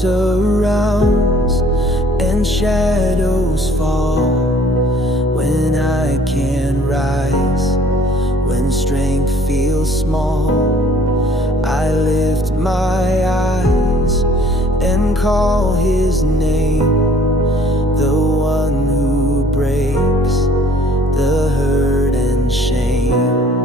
surrounds and shadows fall. When I can't rise, when strength feels small, I lift my eyes and call His name, the one who breaks the hurt and shame.